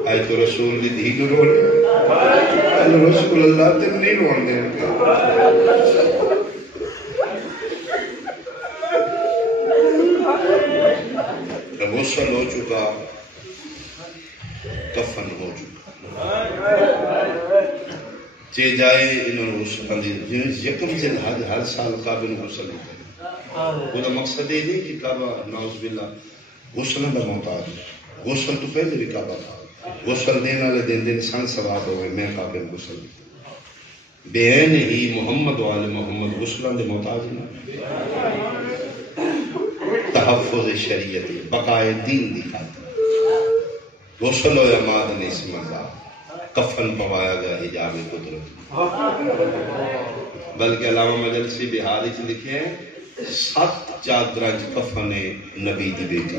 آج تو رسول دی دھی نو رو لیا رسول اللہ تے نہیں رون دے غسل ہو چکا کفن ہو چکا چے جائے انہوں نے غسل دی یکم سے ہر سال کعبہ نے غسل ہوتا ہے وہ دا مقصد ہے نہیں کہ کعبہ نعوذ باللہ غسل دا محتاج غسل تو پہلے بھی کعبہ تھا غسل دینا لے دن سن ثواب ہوئے میں کعبہ نے غسل بین ہی محمد والے محمد غسلان دے محتاج نہ تحفظ شریعت بقائے دین دی خاطر غسل و اماد نے اس مزا کفن پوایا گیا حجاب قدرت بلکہ علامہ مجلسی بہاری سے لکھے ہیں 7 چادرانچ کفن نبی دی بیٹی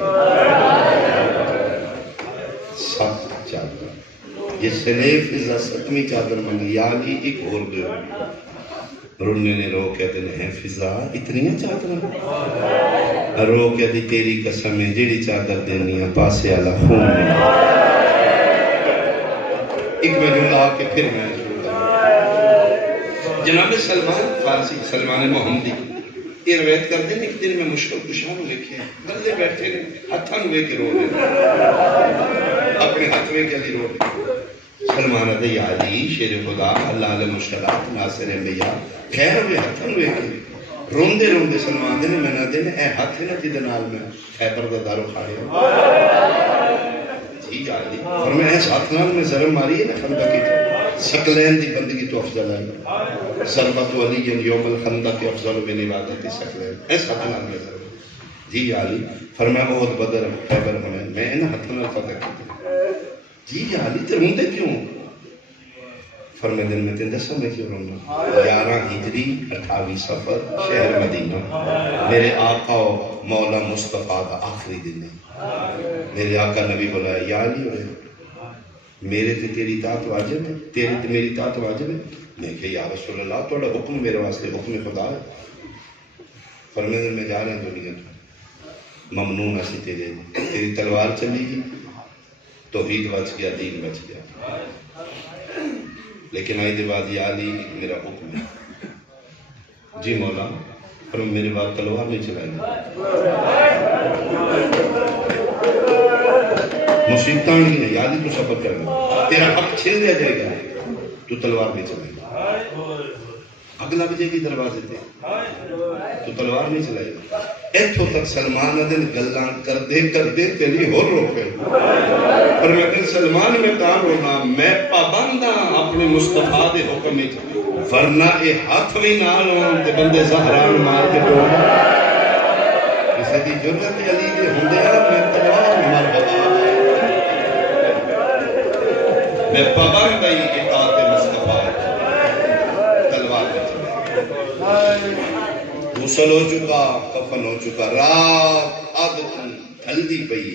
7 چادر جس سے لے فضا 7ویں چادر منگی یا علی ایک اور دے رونے نے رو کہتے ہیں فضا اتنی چادر رو کہتی تیری قسم ہے جیڑی چادر دینی ہے پاسے آلہ خون میں ایک میں جملہ آکے پھر میں جناب سلمان فارسی سلمان محمدی یہ روایت کر دیں ایک دن میں مشکل کشان لکھے ہیں گلے بیٹھے ہیں ہتھان ہوئے کے رو رہے اپنے ہاتھ میں کے لیے رو رہے سلمان عدی علی شیر خدا اللہ علیہ مشکلات ناصر انبیاء خیر ہوئے ہتھان ہوئے کے روندے روندے سلمان دے میں نہ دے اے ہاتھ ہے نا جدنال میں خیبر دا دارو کھاڑے جی علی فرمایا اس ہاتھنال میں ضرم ماری ہے نا خندہ کی سکلین دی بندگی تو افضل ہے ضربت ولی یوم الخندہ کی افضل بن عبادت سکلین اس ہاتھنال میں ضرم جی علی فرمایا بہت بدر خیبر ہمیں میں انہا ہاتھنال فتح کی جی علی تے روندے کیوں فرمائے دن میں تین دسا میں کیوں رونا 11 ہجری 28 سفر شہر مدینہ میرے آقا و مولا مصطفیٰ کا آخری دن ہے میرے آقا نبی بولا یا علی ہوئے میرے تے تیری اطاعت واجب ہے تیرے تے میری اطاعت واجب ہے میں کہ یا رسول اللہ توڑا حکم میرے واسطے حکم خدا ہے فرمائے دن میں جا رہے ہیں دنیا ممنون ایسی تیری تلوار چلی گی توحید بچ گیا دین بچ گیا لیکن آئی دے بعد یا علی میرا حکم ہے جی مولا پر میرے بعد تلوار نہیں چلائیں گے مصیبتاں نہیں ہے یا علی تو سبق کرنا تیرا حق چھل دیا جائے گا تو تلوار نہیں چلائے گا اگلا بھی جائے گی دروازے تھے تو تلوار نہیں چلائے گا ایتھو تک سلمان دن گلان کر دے تیلی ہو روکے پر میں دن سلمان میں کہاں رونا میں پابندہ اپنے مصطفیٰ دے حکم میں ورنہ اے ہاتھ میں نہ روان دے بندے زہران مار کے ٹوڑا کسی دی جرت علی دے ہوندے ہیں میں تلوار مار بتا میں پابندہ ہی اطاعت مصطفیٰ تلوار میں چلے غسل ہو چکا کفن ہو چکا رات عادت تھلدی پئی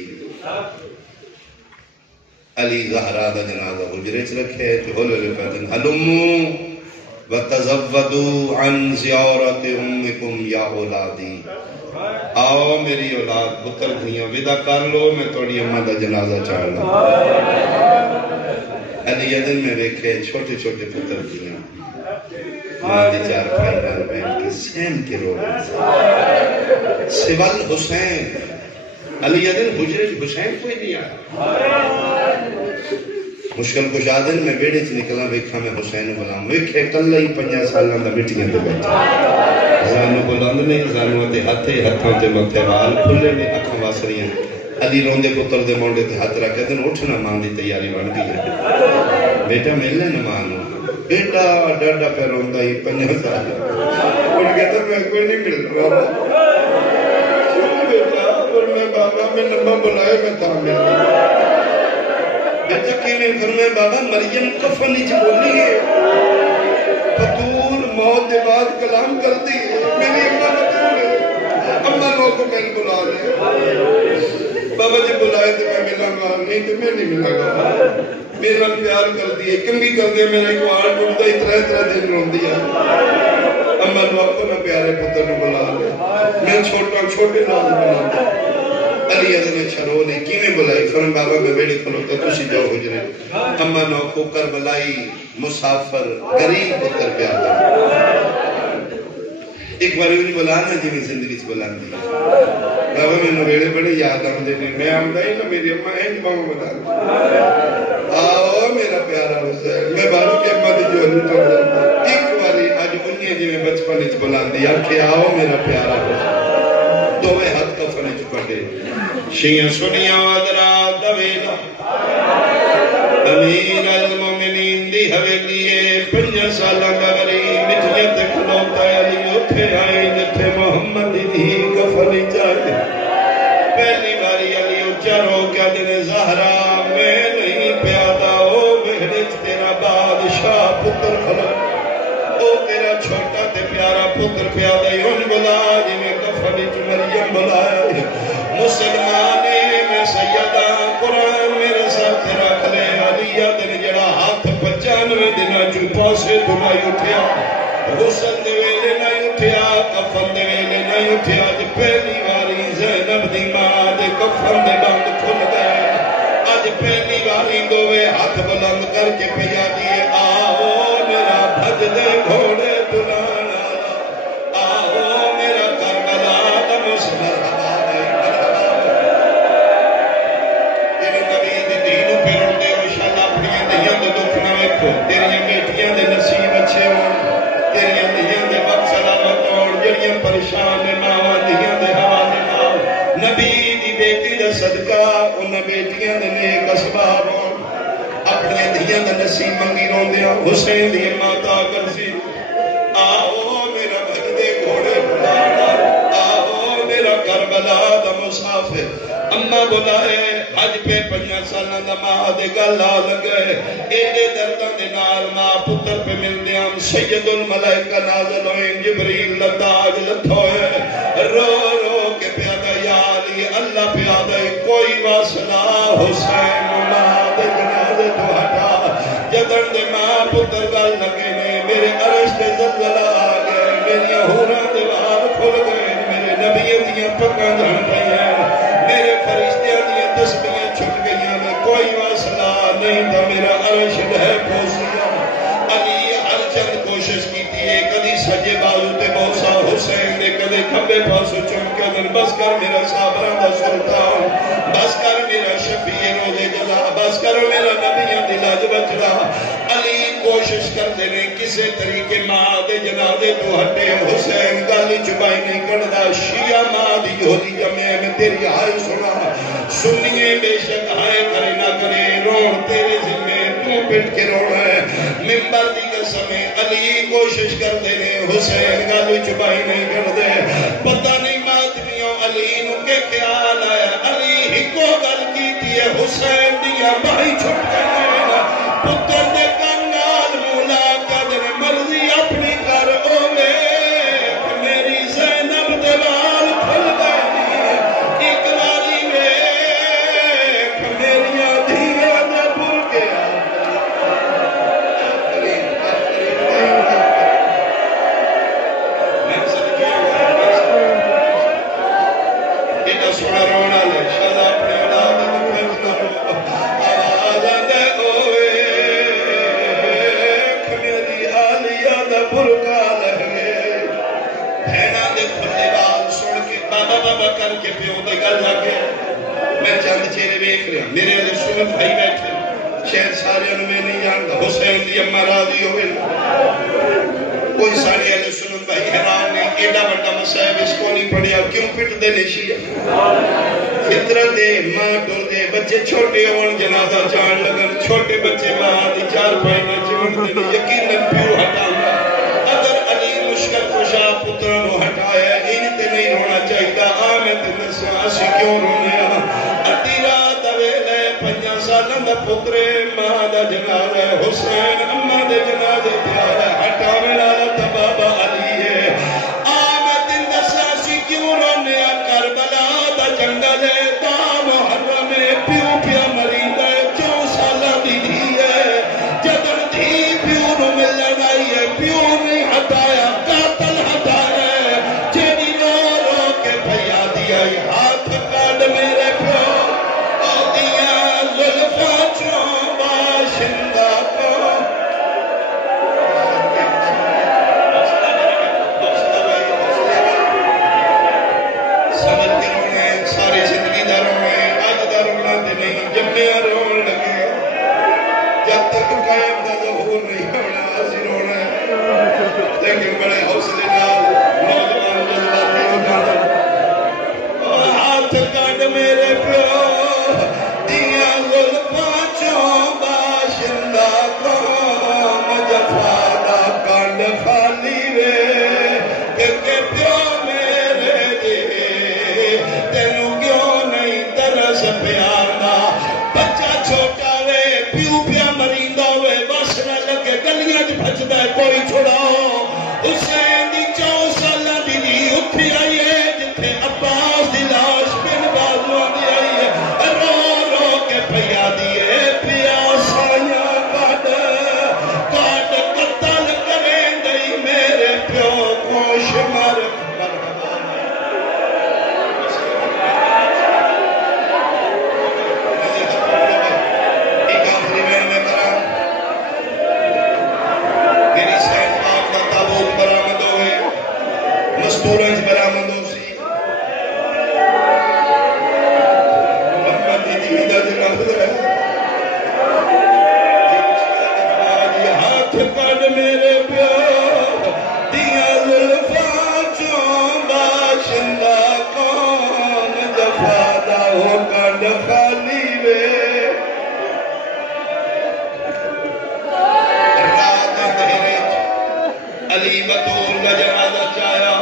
علی زہرا دا جنازہ حجرے چ رکھے تو ہولے پیدن ہلمو وَتَزَوَّدُوا عَنْ زِيَارَةِ أُمِّكُمْ يَا اولادی، آؤ میری اولاد پتر دھیاں ودا کر لو، میں توڑی اماں دا جنازہ چاہ لوں۔ علی عدن میں دیکھے چھوٹے چھوٹے پتر دھیاں ماں دی چار بھائی نال بیٹھ کے سین کے رو رہے، سوال حسین، علی عدن حجرے حسین کوئی نہیں آیا۔ مشکل کشا دن میں بیڑے چ نکلا ویکھا میں حسین بلاؤں، ویکھے کلا ہی 5 سالاں دا مٹیاں تے بیٹھا، زانو بلند نہیں، زانو تے ہتھاں تے متھے وال کھلے نے، اکھاں واسریاں۔ علی روندے پتر دے مونڈے تے ہاتھ رکھ کے اٹھنا ماں دی تیاری بن گئی ہے، بیٹا مل لے نہ ماں نو، بیٹا ڈاڈا پہ روندا ہی 5 سال، اٹھ کے تے میں کوئی نہیں مل رہا بیٹا، اور میں بابا میں نمبر بلائے میں تھا مل بیٹا کیویں فرمائے بابا مریم کفن وچ بولی ہے، فطور موت کے بعد کلام کر دی ہے، میری اماں نے اماں لوگ کو میں بلا لے، بابا جی بلائے تو میں ملا گا، نہیں تو میں نہیں ملا گا، میرا پیار کر دیئے، کنگی کر دے میرا ایک وار ٹوٹتا ہی 3 دن رون دیا، اماں لوگ کو نہ پیارے پتر نے بلا لے، میں چھوٹے ناز بلا لے۔ علی عدن چھرو نے کیویں بلائی، فرم بابا میں بیڑی کھلوتا تسی جاؤ حجرے، اماں نو کو کربلائی مسافر غریب پتر پیار دا، ایک بار انہیں بلانا جی میں زندگی سے بلان دی، بابا میں نویڑے بڑے یاد آم دینے، میں آم دائی نا میری اماں این ماں بتا آؤ میرا پیارا حسین، میں بارو کے اماں دی جو ہلو ٹھوڑ دیتا، ایک باری آج انہیں جی میں بچپن اچھ بلان دی، آکھے آؤ میرا پیارا حسین، دوے ہاتھ کفن اچھ پڑے، شیعہ سنیا وادرا دویلا، امیر المومنین دی حویلیے 5 سالہ گوری مٹھیت کھلوتا علی اٹھے آئے جتھے محمد دی کفنی چاہے، پہلی باری علی اچھا رو کیا دن زہرا میں نہیں پیادا، او بہرچ تیرا بادشاہ پتر کھلا، او تیرا چھوٹا تے پیارا پتر پیادا، یون بلا جی میں کفنی چ مریم بلایا، مسلمانے میں سیدہ قرآن میرے ساتھ رکھ لے، علی عدن جڑا ہاتھ 95 دنہ چوپا سے دنائی اٹھیا، غسل دے ویلے نہیں اٹھیا، کفن دے ویلے نہیں اٹھیا، جو پہلی باری زینب دی ماں دے کفن دے بند کھل گئے، آج پہلی باری دوے ہاتھ بلند کر کے پیا دیئے، آؤ میرا بھج دے گھوڑے دلانا، آؤ میرا کربلا دا مسلم تیریاں بیٹیاں دے نصیب اچھے ہوں، تیریاں دیاں دے وقت سلامت ہوں، جڑیاں پریشان ماں دیاں دے حوالے نال، نبی دی بیٹی دا صدقہ انہاں بیٹیاں دے نیک اسباب ہوں، اپنی دیاں دا نصیب منگی روندیاں، حسین دی ماتا کرسی، آؤ میرا بھجدے گھوڑے بلانا، آؤ میرا کربلا دا مسافر، اماں بلائے حج پہ 5 سالہ دا ماں دے گلا لگے، ایڈے دردہ دے نال ماں پتر پہ مل دیاں، سید الملائکہ نازل ہوئے، جبریل لتاج لتھوئے، رو رو کے پیادہ یا علی اللہ پیادہ کوئی واصلہ حسین ماں دے جنازے تو ہٹا، جدن دے ماں پتر گل لگے نے، میرے عرش دے زلزلہ آگئے، میری حوران دے وار کھل گئے، میرے نبیوں دیاں پکاں جھڑ گئی ہیں، میرے فرشتیاں دیاں تسبیحیں چھٹ گئیاں میں کوئی واصلہ نہیں تھا، میرا عرش ہے پوسیا، علی ہر چند کوشش کی تھی، کدی سجے بازو تے بوسا حسین نے، کدی کھبے پاسو چم کے دن، بس کر میرا صابران دا سلطان، بس کر میرا شفیع روزے جلا، بس کر میرا نبیوں دی لاج بچڑا، علی کوشش کر دینے کسے طریقے ماں دے جنازے تو ہٹے، حسین گالی چبائی نہیں کردہ، شیعہ ماں دی جھولی جمعے میں تیری آئے سنا، سنیے بے شک آئے کرے نہ کرے، رون تیرے ذمہ تو پٹ کے رونا ہے، ممبر دی قسمیں علی کوشش کر دینے، حسین گالی چبائی نہیں کر دے، پتہ نہیں ماتمیوں علی نو کے خیال آیا، علی ہی کو گل کی تھی حسین دیا بھائی چھٹ گئے، پتر دے کنگال مولا قدر مرضی اپنی کر اوے، میری زینب دیوال کھل گئی، ایک باری ویکھ میریاں دھیاں دے بھول کے دے کھلے بال سن کے بابا بابا کر کے پیو دی گل آ گیا میں چند چہرے ویکھ رہا میرے اہل سنت بھائی بیٹھے شاید سارے میں نہیں جانتا حسین دی اما راضی ہوئے کوئی سارے اہل سنت بھائی حیران نے ایڈا بڑا مسائب اس کو نہیں پڑھیا کیوں پٹ دے نشی فطرت دے ماں ڈر دے بچے چھوٹے ہون جنازہ جان لگن چھوٹے بچے ماں دی چار پائی میں چمن دے یقیناً پیو ہٹاؤں اگر علی مشکل کشا پتروں کو ہٹایا ان تے نہیں رونا چاہیے آمد نسا اسی کیوں رونے ادھی رات ویلے 5 سالوں دا پترے ماں دا جنازہ حسین اماں دے جنازے پیارا ہٹاوے والا تے بابا علی ہے آمد نسا اسی کیوں رونے کربلا دا جنگل ہے تا محرم پیو پیا مرید ہے 4 سالہ دی دھی ہے جدن دھی پیو نو مل لڑائی ہے پیو نہیں ہٹایا قاتل ہٹایا ہے جیڑی رو رو کے بھیا دیا ہاتھ کاٹ میرے پیو او دیا زلفاں چوں باشندہ کو سمجھ کے رونے ساری زندگی دا رونے آج دا رونا دے نہیں جمعیاں رون لگے جب تک قائم دا ظہور نہیں ہونا اسی رونا ہے لیکن بڑے حوصلے نال نوجوان جذباتی ہو جاتا ہاتھ کاٹ میرے پیو دیا زلفاں چوں باشندہ قوم جفا دا کنڈ خالی وے کہ پیو میرے جی تینوں کیوں نہیں ترس پیانا بچہ چھوٹا وے پیو پیا مریندا وے بس نہ لگے گلیاں وچ بھجدا کوئی چھڑاؤ حسین دی 4 سالہ دی دھی اٹھی آئی ہے جتھے عباس دی لاش بن بازواں دی آئی ہے رو رو کے پیا دیے پیا سایاں کٹ قتل کریں گئی میرے پیو کو شمر ایک آخری میں کرا میری سین پاک دا تابوت برآمد ہوئے مستورنج برآمد ہو سی محمد دی دی دا جنازہ ہے ہاتھ کٹ میرے پیو دیا زلفاں چوں باشندہ قوم جفا دا ہو کنڈ خالی وے رات اندھیرے علی بطول کا جنازہ چایا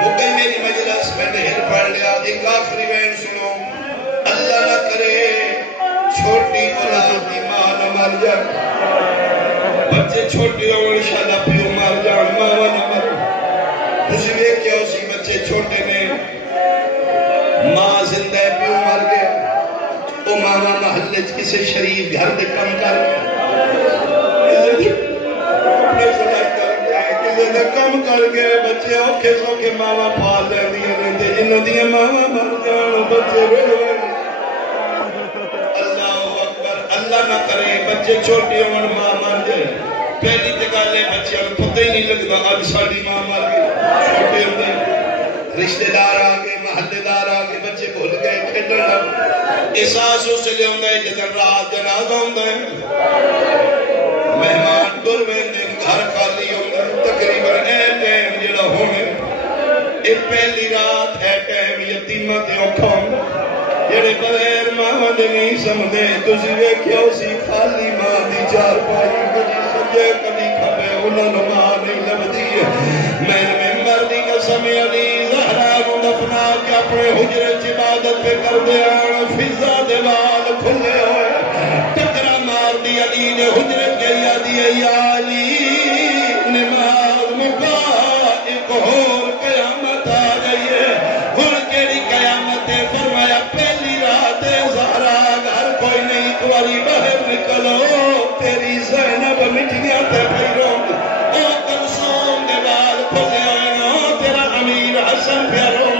مکئی میری مجلس میں دہر پڑھ لیا ایک آخری بین سنو اللہ نہ کرے چھوٹی اولاد کی ماں نہ مر جائے بچے چھوٹی اور انشاءاللہ پیو مر جان ماں نہ مر تسی ویکھیا اسی بچے چھوٹے نے ماں زندہ ہے پیو مر گیا او ماما محلے کسی شریف گھر دے کم کر کم کر کے بچے اوکھے سوکھے ماما پال لے دیا رہتے جنہوں دیا ماما مر جان بچے روئے اللہ اکبر اللہ نہ کرے بچے چھوٹے ہوں ماں مر جائے پہلی تکالے بچے ہمیں پتہ ہی نہیں لگتا آج ساڑی ماں مر گئی چھوٹے ہوتے رشتہ دار آگے محلے دار آگے بچے بھول گئے کھیلنا احساس اس لئے ہوندہ ہے جدن رات جنازہ ہوندہ ہے مہمان دور ویندے گھر خالی ہوندہ ہے تقریباً اے ٹائم جڑا ہونے اے پہلی رات اے ٹائم یتیمہ تے اوکھا جڑے بغیر ماں دے نہیں سمدے تسی ویکھیا اسی خالی ماں دی چار پائی کدی سجے کدی کھبے انہاں نوں ماں نہیں لبدی میں ممبر دی قسم علی زہرا کو دفنا کے اپنے حجرے چ عبادت پہ کر دے فضا دے وال کھلے ہوئے ٹکرا مار دی علی نے حجرے گیا دی یا علی نماز مکا ایک اور قیامت آ گئی ہے ہن کیڑی قیامت ہے فرمایا پہلی رات زہرا گھر کوئی نہیں ایک باری باہر نکلو تیری زینب مٹیاں تے پھیرو او کلثوم دے وال کھلے ہوئے تیرا امیر حسن پیارو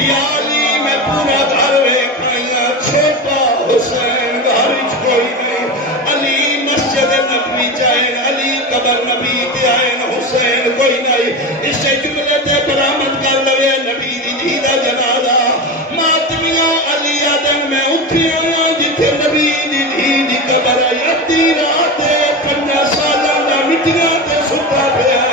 یا علی میں پورا گھر ویکھایا چھوٹا حسین گھر وچ کوئی نہیں علی مسجد نبوی جائے علی 50 سالاں دا مٹیاں تے ستا پیا